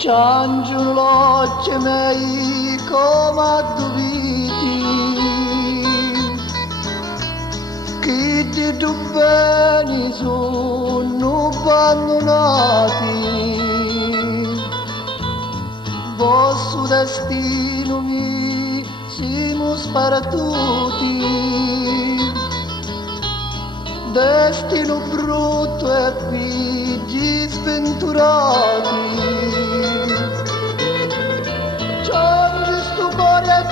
Ciangiano l'occhio miei come adduviti, chi di tu bene sono abbandonati, vostro destino mi siamo sparatuti, destino brutto e figli sventurati.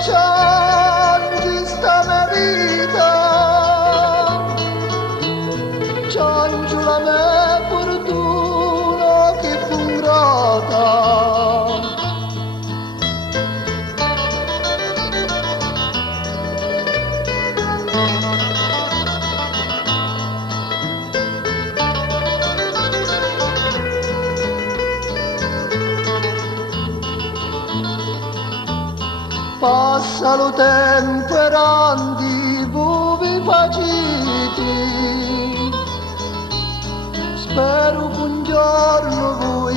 Ciangi sta mia vita, ciangi la mia fortuna che fu ingrata. Passa lo tempo e randi voi faciti, spero che un giorno voi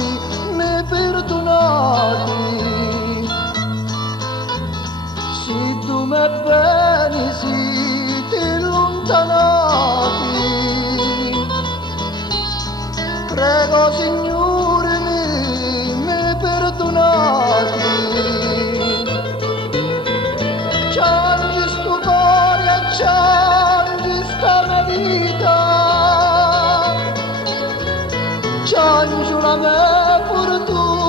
mi perdonate, se tu me bene siete allontanati, prego Signore mi perdonate. Ciangi sta mia vita, ciangi la mia fortuna.